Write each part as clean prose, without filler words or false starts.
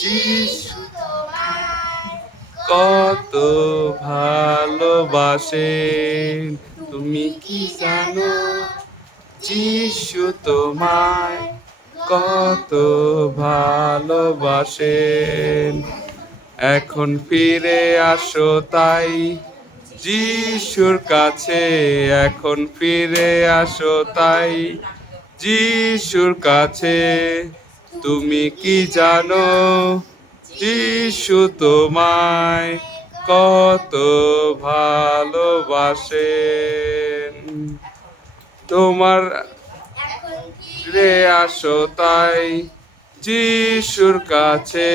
যিশু তোমায় কত ভালোবাসেন। তুমি কি জানো যিশু তোমায় কত ভালোবাসেন। এখন ফিরে আসো তাই যিশুর কাছে, এখন ফিরে আসো তাই যিশুর কাছে। তুমি কি জানো যিশু তোমায় কত ভালোবাসেন। তোমার ফিরে আসো তাই যিশুর কাছে,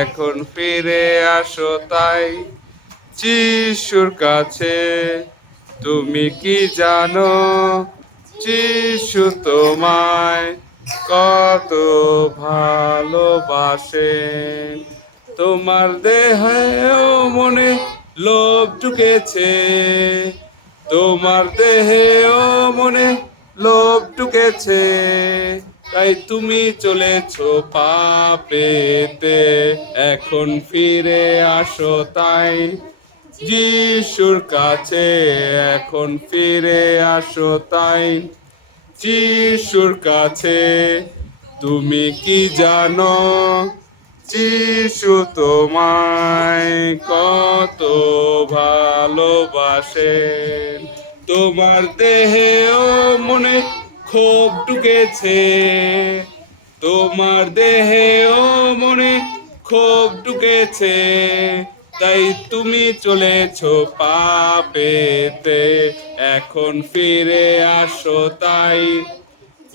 এখন ফিরে আসো তাই যিশুর কাছে। তুমি কি জানো যিশু তোমায় কত ভালোবাসেন। তোমার দেহে ও মনে লোভ ঢুকেছে, তোমার দেহে ও মনে লোভ ঢুকেছে, তাই তুমি চলেছো পাপেতে। এখন ফিরে আসো তাই যিশুর কাছে, এখন ফিরে আসো তাই যিশুর কাছে। তুমি কি জানো যিশু তোমায় কত ভালোবাসেন। তোমার দেহে ও মনে ক্ষোভ ঢুকেছে, তোমার দেহে ও মনে ক্ষোভ ঢুকেছে, তাই তুমি চলেছো পাপেতে। এখন ফিরে আসো তাই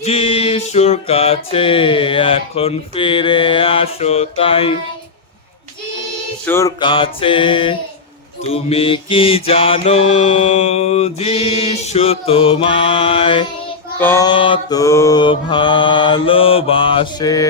যিশুর কাছে, এখন ফিরে আসো তাই যিশুর কাছে। তুমি কি জানো যিশু তোমায় কত ভালোবাসে।